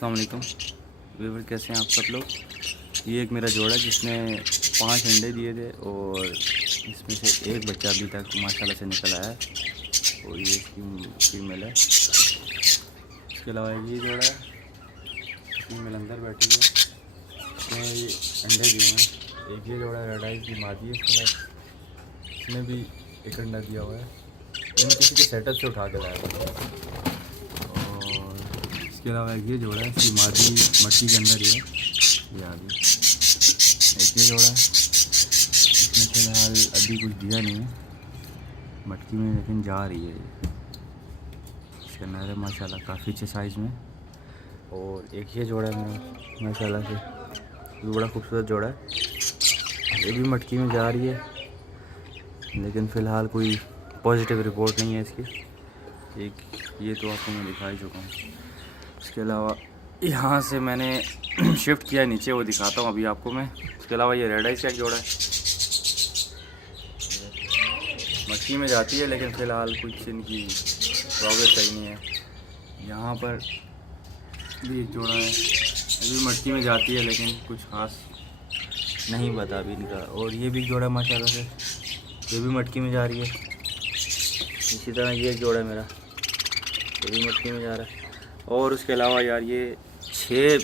अस्सलाम वालेकुम व्यूअर, कैसे हैं आप सब लोग। ये एक मेरा जोड़ा जिसने 5 अंडे दिए थे और इसमें से एक बच्चा अभी तक माशाल्लाह से निकल आया है और ये इसकी फीमेल है। इसके अलावा ये जोड़ा है, फीमेल अंदर बैठी है, इसमें ये अंडे दिए हैं। एक ये जोड़ा रेड आइज की मादी है, इसके बाद इसने भी एक अंडा दिया हुआ है। ये मैं किसी के सेटअप से उठा के लाया था। इसके अलावा एक ये जोड़ा है, इसकी मादी मटकी के अंदर ही है, ये आगे एक ये जोड़ा है। इसमें फ़िलहाल अभी कुछ दिया नहीं है मटकी में, लेकिन जा रही है। इसका नर है माशाल्लाह काफ़ी अच्छे साइज़ में। और एक ये जोड़ा है मेरा माशाल्लाह से, ये बड़ा खूबसूरत जोड़ा है, ये भी मटकी में जा रही है, लेकिन फ़िलहाल कोई पॉजिटिव रिपोर्ट नहीं है इसकी। एक ये तो आपको मैं दिखा ही चुका हूँ। इसके अलावा यहाँ से मैंने शिफ्ट किया नीचे, वो दिखाता हूँ अभी आपको मैं। इसके अलावा ये रेड आइज का एक जोड़ा है, मटकी में जाती है, लेकिन फ़िलहाल कुछ इनकी प्रोग्रेस सही नहीं है। यहाँ पर भी एक जोड़ा है, अभी मटकी में जाती है, लेकिन कुछ खास नहीं बता अभी इनका। और ये भी जोड़ा माशाल्लाह से, ये भी मटकी में जा रही है। इसी तरह ये एक जोड़ा है मेरा, ये भी मटकी में जा रहा है। और उसके अलावा यार ये 6